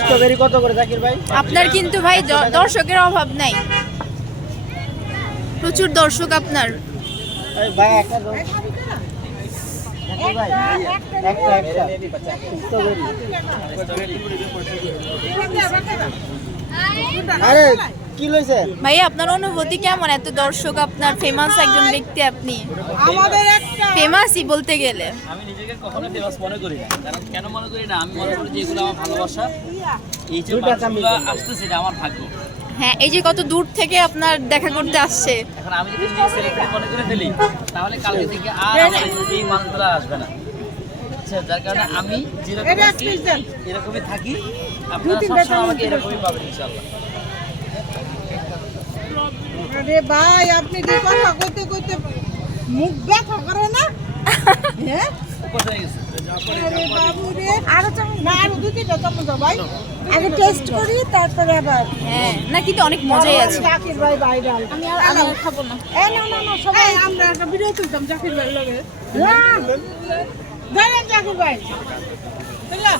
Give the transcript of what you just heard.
Strawberry কত করে জাকির ভাই? আপনার কিন্তু ভাই দর্শকের অভাব নাই, প্রচুর দর্শক আপনার। এই ভাই একটা দাও। জাকির ভাই একটা স্ট্রবেরি। আরে কি লইছে ভাই আপনার অনুভূতি কেমন? এত দর্শক আপনার, ফেমাস একজন ব্যক্তি আপনি, ফেমাসই বলতে গেলে। আমি নিজেকে কখনো ফেমাস মনে করি না, কারণ কেন মনে করি না, আমি মনে করি যে এগুলো আমার ভালোবাসা, এই যে মানুষগুলো আসতেছে এটা আমার ভাগ্য। হ্যাঁ, এই যে কত দূর থেকে আপনার দেখা করতে আসছে। এখন আমি যদি নিজে সেলিব্রিটি মনে করে ফেলি, তাহলে কালকে থেকে আর আমার এই মানুষগুলো আসবে না। আচ্ছা, যার কারণে আমি যেরকম আছি, এরকমই থাকি, আপনারা সবসময় আমাকে এরকমই পাবেন ইনশাআল্লাহ। আরে ভাই, আপনি কি কথা কইতে কইতে মুখ ব্যথা করে না? হ্যাঁ, উপর হয়ে গেছে। আরে বাবু রে, আরো চামচ না, আরো 2-3টা চামচ দাও ভাই। আগে টেস্ট করি, তারপরে আবার। হ্যাঁ, না কিন্তু অনেক মজাই আছে। জাকির ভাই ভাইরাল। আমি খাবো না। এই না সবাই আমরা একটা ভিডিও তুলতাম জাকির ভাই লগে। হ্যাঁ, ধরেন জাকির ভাই। চলো।